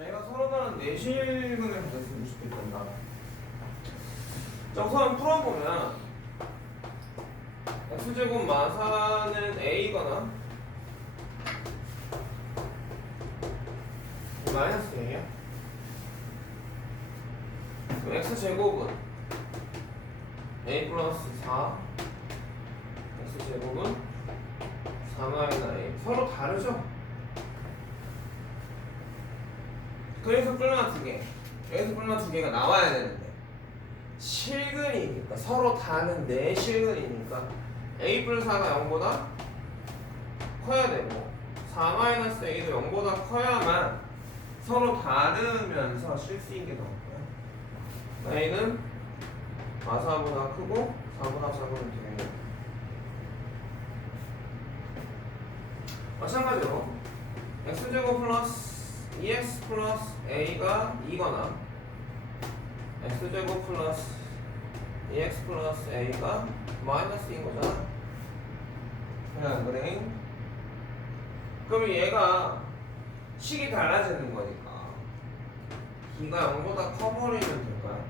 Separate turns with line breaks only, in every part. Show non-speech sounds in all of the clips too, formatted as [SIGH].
얘가 서로 다른 내실근을 가졌으면 좋겠단다. 자, 우선 풀어보면 x제곱 마사는 a거나 마이너스 a야? 그럼 x제곱은 a 플러스 4 x제곱은 4 마이너스 a 서로 다르죠? 그래서 뿔마 두 개. 여기서 뿔마 두 개가 나와야 되는데 실근이니까 서로 다른 내 실근이니까 a 플러스 4가 0보다 커야 되고 4 마이너스 a도 0보다 커야만 서로 다르면서 실수인 게 거야. a는 마사보다 크고 4보다 작으면 되겠네. 마찬가지로 x제곱 플러스 2x 플러스 a가 2거나 x제곱 플러스 2x 플러스 a가 마이너스인 거잖아 안 그래? 그럼 얘가 식이 달라지는 거니까 기가 0보다 커버리면 될까요?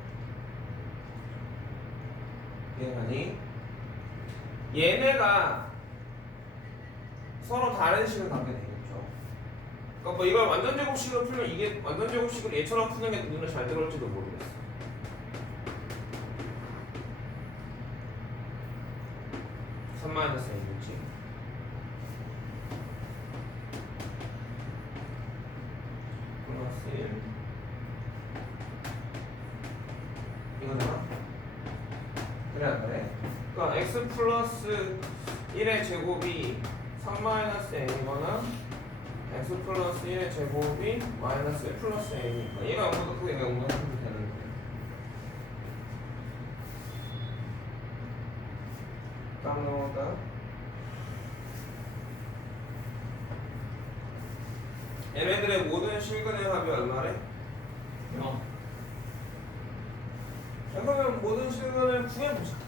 이해가니? 얘네가 서로 다른 식을 갖게 되겠죠 그러니까 뭐 이걸 완전 제곱식으로 풀면 이게 완전 제곱식을 얘처럼 푸는 게 눈에 잘 들어올지도 모르겠어. 삼 마이너스 1이지. 플러스 1. 이거 되나? 그래 안 그래? 그러니까 x 플러스 1의 제곱이 3 마이너스 n이거나 x 플러스 1의 제곱이 마이너스 1 플러스 a니까 얘가 0보다 크게 얘가 0보다 크면 되는 거야 딱 넘어가 얘네들의 모든 실근의 합이 얼마래? 0자 그러면 모든 실근을 구해보자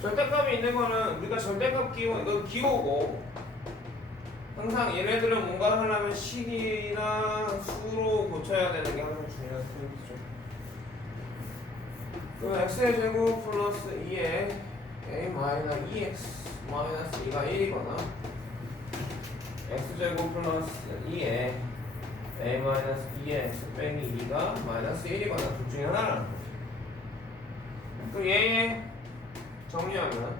절대값이 있는 거는 우리가 절대값 기호 이거 기호고 항상 얘네들은 뭔가를 하려면 식이나 수로 고쳐야 되는 게 항상 중요한 포인트죠. 그럼 x의 제곱 플러스 2에 a 마이너스 2x 마이너스 2가 1이거나 x 제곱 플러스 2에 a 마이너스 2x 빼기 2가 마이너스 1이거나 둘 중에 하나라는 거죠. 그럼 얘의 정리하면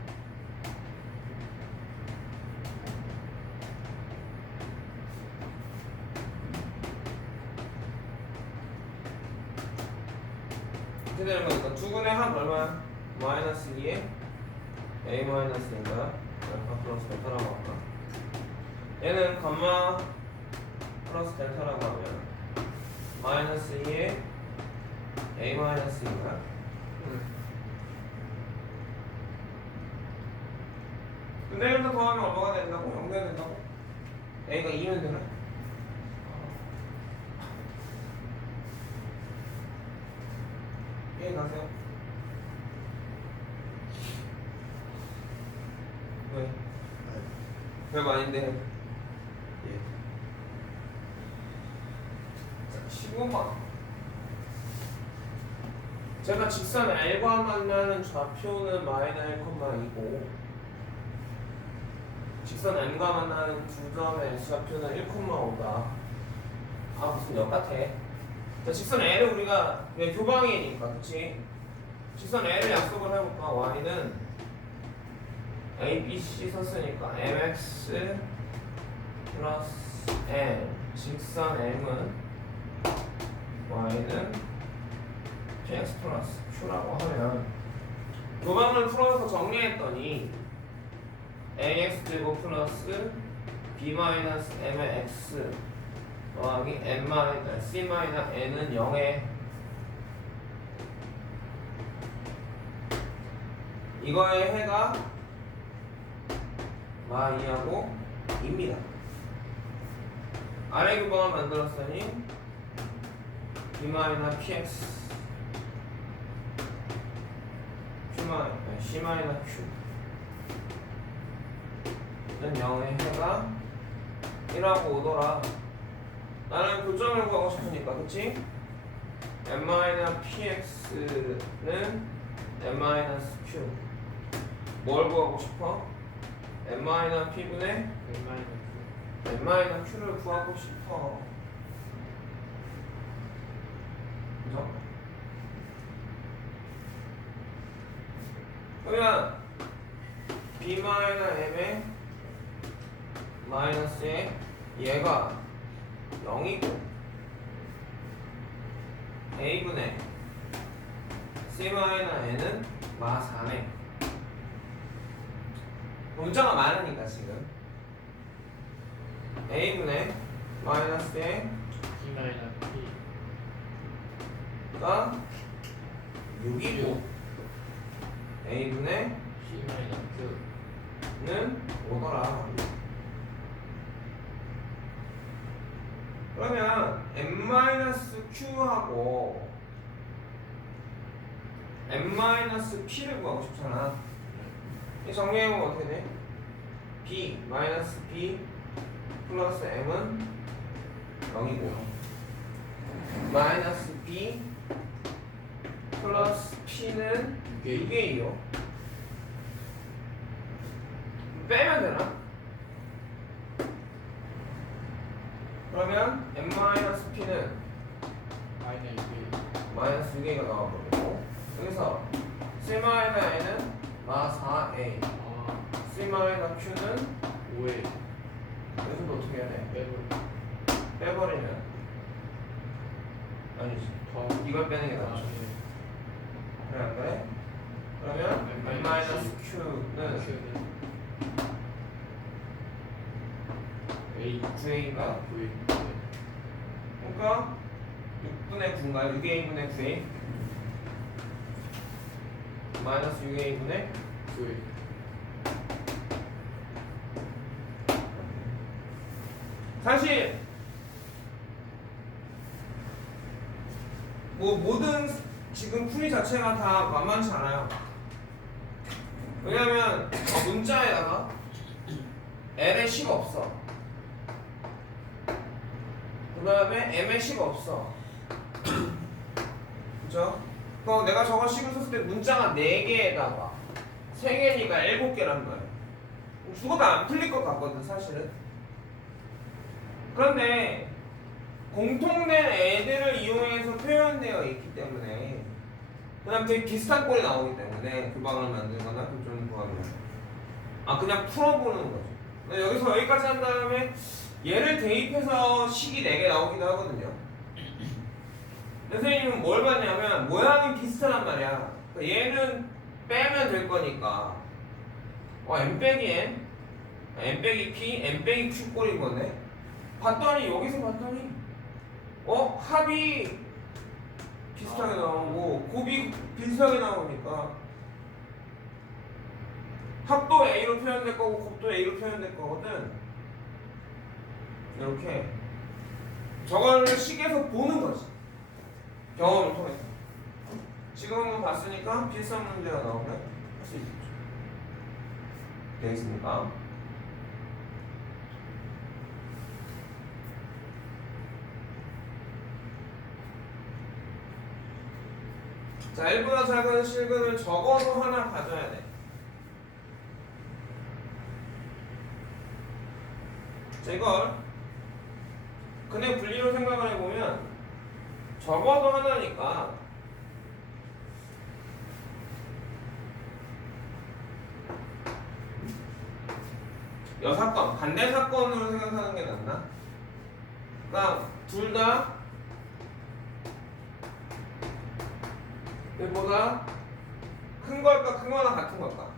이렇게 되는 거니까 두근의 합 얼마야? 마이너스 2에 a 마이너스 2가 알파 플러스 델타라고 할까? 얘는 감마 플러스 델타라고 하면 마이너스 2에 a 마이너스 2가 근데 여기서 더하면 얼마가 된다고? 0가 된다고? A가 2면 되나? 이해 가세요? 왜? 별거 아닌데
예.
자, 15번 제가 직선 L과 만나는 좌표는 마이너 1,2고 직선 N과 만나는 두 점의 X좌표는 1,5다 아 무슨 역 같아? 자 직선 L을 우리가 왜 교방이니까 그치? 직선 L을 약속을 해볼까? Y는 A, B, C 썼으니까 MX 플러스 L. 직선 M은 Y는 PX 플러스 Q라고 하면 교방을 풀어서 정리했더니 ax 제곱 플러스 b 마이너스 m의 x 더하기 n 마이너스 c 마이너스 n은 0에 이거의 해가 마이하고 입니다. 아래 교방을 만들었으니 b 마이너스 px q 마이너스 c 마이너스 q 는 0의 해가 이라고 오더라. 나는 교점을 구하고 싶으니까, 그치? n-px는 n-q. 뭘 구하고 싶어? n-p분의 n-q를 구하고 싶어. 그죠? 그러면 b-m의 마이너스에 얘가 0이고 a분의 c-n은 마 4네 문자가 많으니까 지금. A분의 마이너스에 가 6이고 a분의 는 오더라. 그러면 n-q하고 n-p를 구하고 싶잖아. 이 정리해보면 어떻게 돼? b 마이너스 b 플러스 m은 0이고 마이너스 b 플러스 p는 6이에요. 빼면 되나? 그러면 n-p는 마이너스 6a가 나와버리고 여기서 c-n은 마 4a c-q는 여기서도 어떻게 해야 돼? 빼버리면 아니지. 이걸 빼는 게 낫죠. 그래 안 그래? 그러면 n-q는 9a가 그러니까 6분의 9인가 6a분의 9a 마이너스 6a분의 사실 뭐 모든 지금 풀이 자체가 다 만만치 않아요. 왜냐면 어, 문자에다가 L의 시가 없어. 그 다음에 M의 시가 없어. 그죠? 그럼 내가 저거 식을 썼을 때 문자가 4개에다가 3개니까 7개란 말이야. 죽어도 안 풀릴 것 같거든 사실은. 그런데 공통된 애들을 이용해서 표현되어 있기 때문에 그 다음 되게 비슷한 꼴이 나오기 때문에 교방을 만들거나 교점을 구하면 아 그냥 풀어보는 거죠. 여기서 여기까지 한 다음에 얘를 대입해서 식이 4개 나오기도 하거든요. 선생님은 뭘 봤냐면 모양이 비슷하단 말이야. 그러니까 얘는 빼면 될 거니까 어 m 빼기 n, m 빼기 p, m 빼기 q 꼴인 거네. 봤더니 여기서 봤더니 어 합이 비슷하게 나오고 곱이 비슷하게 나오니까 합도 A로 표현될 거고 곱도 A로 표현될 거거든 이렇게 저걸 식에서 보는 거지 경험을 통해서 지금 한번 봤으니까 비슷한 문제가 나오면 할 수 있겠죠 되겠습니까? 자, 1보다 작은 실근을 적어도 하나 가져야 돼. 자, 이걸 근의 분리로 생각을 해보면 적어도 하나니까 여사건, 반대 사건으로 생각하는 게 낫나? 그러니까 둘다 얘보다 큰 걸까 큰 거나 같은 걸까?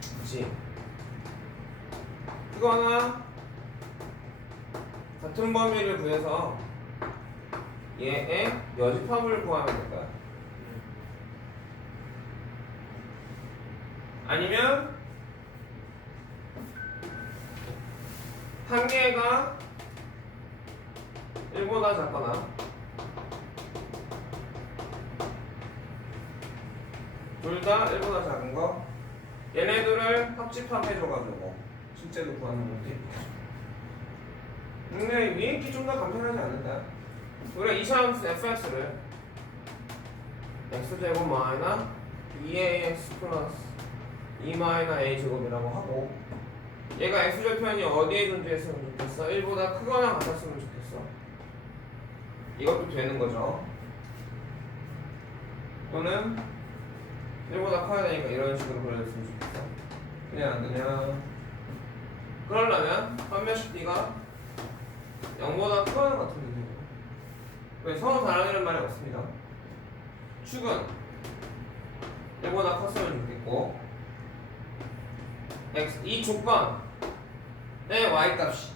그렇지. 크거나 같은 범위를 구해서 얘의 여집합을 구하면 될까요? 아니면 한 개가 1보다 작거나 둘 다 1보다 작은 거 얘네들을 합집합 해줘가지고 실제로 구하는. 근데 위에 있기 좀 더 간편하지 않을까요? 우리가 이차함수 fx를 x제곱 마이너 2ax 플러스 2 마이너 a 제곱이라고 하고 얘가 x절편이 어디에 존재했으면 좋겠어? 1보다 크거나 같았으면 좋겠어 이것도 되는 거죠 또는 1보다 커야 되니까 이런 식으로 그려줬으면 좋겠어 그냥 안 그냥 그러려면 판매식 D가 0보다 크거나 같으면 되고 왜 서로 다르다는 말이 없습니다 축은 1보다 컸으면 좋겠고 x 이 조건의 y값이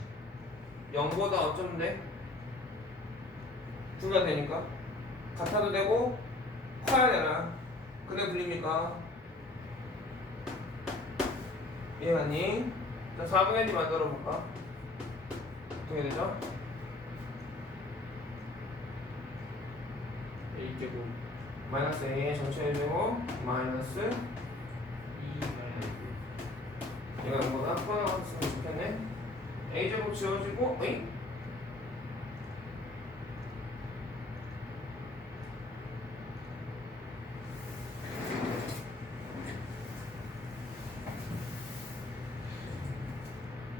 0보다 어쩌면 돼? 둘다 되니까 같아도 되고 커야 되나? 그래 불립니까? 이해가니? 자 4분의 1 만들어 볼까? 어떻게 되죠?
A 제곱
마이너스 a 전체 제곱 마이너스
2 마이너스
이거 뭐다? 하나 같으면 좋겠네 a 제곱 지워지고 어이?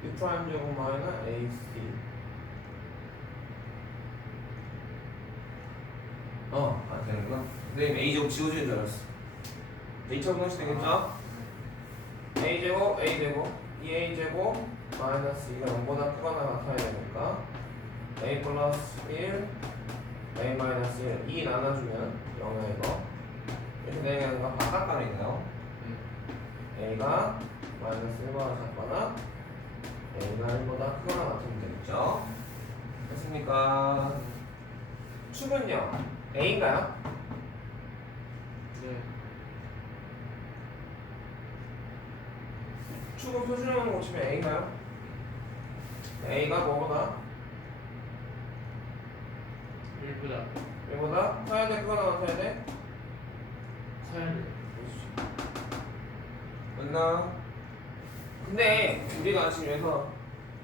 이 프라임 제곱 마이너스 ac 어, 안 되는구나. 근데 a 제곱 지워지는 줄 알았어. 2차 분식 되겠죠? a 제곱 a 제곱. 2a 제곱 마이너스 2가 0보다 크거나 같아야 되니까 a 플러스 1 a 마이너스 1 2 나눠주면 0에 이거 이렇게 되는 거 바깥가리네요. a가 마이너스 1보다 작거나 a가 1보다 크거나 같으면 되겠죠? 됐습니까? 축은요 a인가요?
네
축은 표준형으로 고치면 A인가요? A가 뭐보다?
1보다
1보다? 커야 돼? 크거나 같아야 돼?
커야 돼
맞나? 근데 우리가 지금 여기서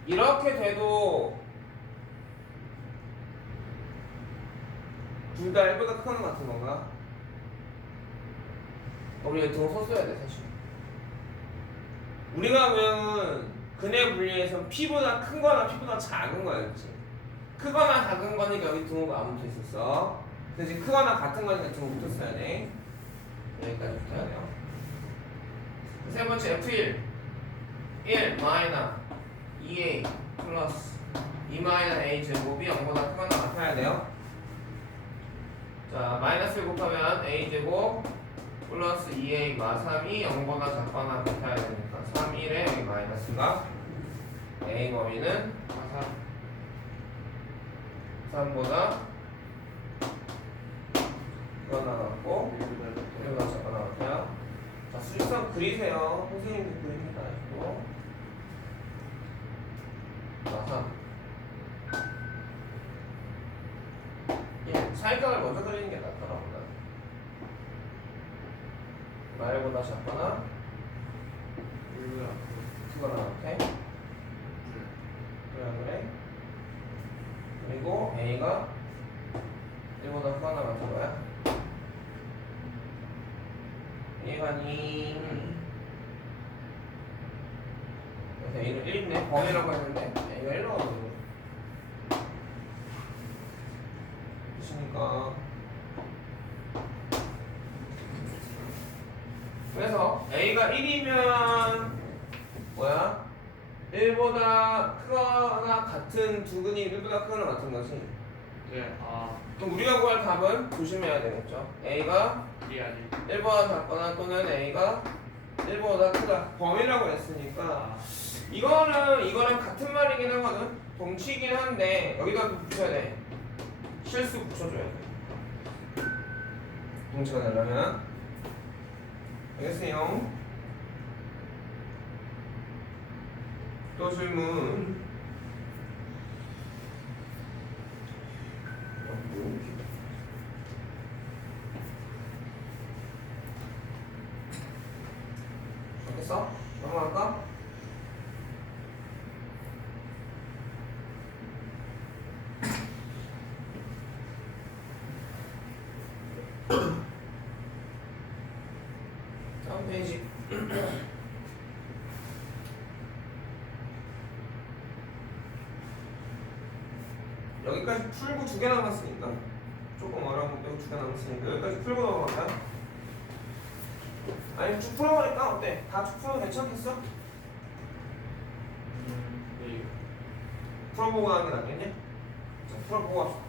이렇게 돼도 둘 다 1보다 크거나 같은 건가? 어, 우리가 더 썼어야 돼 사실. 우리가 보면 근해 분리에서 P보다 큰 거나 P보다 작은 거였지. 크거나 작은 거는 여기 등호가 안 붙어 있었어. 근데 지금 크거나 같은 거니까 등호 붙었어야 돼. 여기까지 붙어야 돼요. 세 번째 F1 1 마이너 2A 플러스 2 마이너 A 제곱이 0보다 크거나 같아야 돼요. 자 마이너스 1 곱하면 A 제곱 플러스 2A 마 3이 0보다 작거나 같아야 되니까 3, 1에 여기 마이너스가 A 범위는
가사
3보다 크거나 같고
1보다
그리고 작거나 같아요. 자 수직선 그리세요. 선생님도 그립니다 이거 자 3. 예, 사이각을 먼저 그리는 게 낫더라고요 말보다 작거나
1보다
크거나 같아 그래 그래 그리고 A가 1보다 크거나 같은 거야 A가니 그래서 A를 1있네 범위라고 했는데 A가 1로 가거든요 그러니까 그래서 1이면 뭐야? 1보다 크거나 같은 두 근이 1보다 크거나 같은 거지.
네 아.
그럼 우리가 구할 답은 조심해야 되겠죠? A가
이 아니
1보다 작거나 또는 A가 1보다 크다. 범위라고 했으니까.
아.
이거는 이거랑 같은 말이긴 하거든. 동치긴 한데 여기다 붙여야 돼. 실수 붙여줘야 돼. 동치가 되려면. 알겠어요? 또 질문. 됐어? 넘어갈까? [COUGHS] 다음 페이지 여기까지 풀고 두 개 남았으니까 조금 어려운 거 빼고 두개 남았으니까 여기까지 풀고 넘어갈까? 아니 쭉 풀어버릴까? 어때? 다 쭉 풀어도 괜찮겠어?
음, 네.
풀어보고 하는 게 낫겠냐? 자 풀어보고 합시다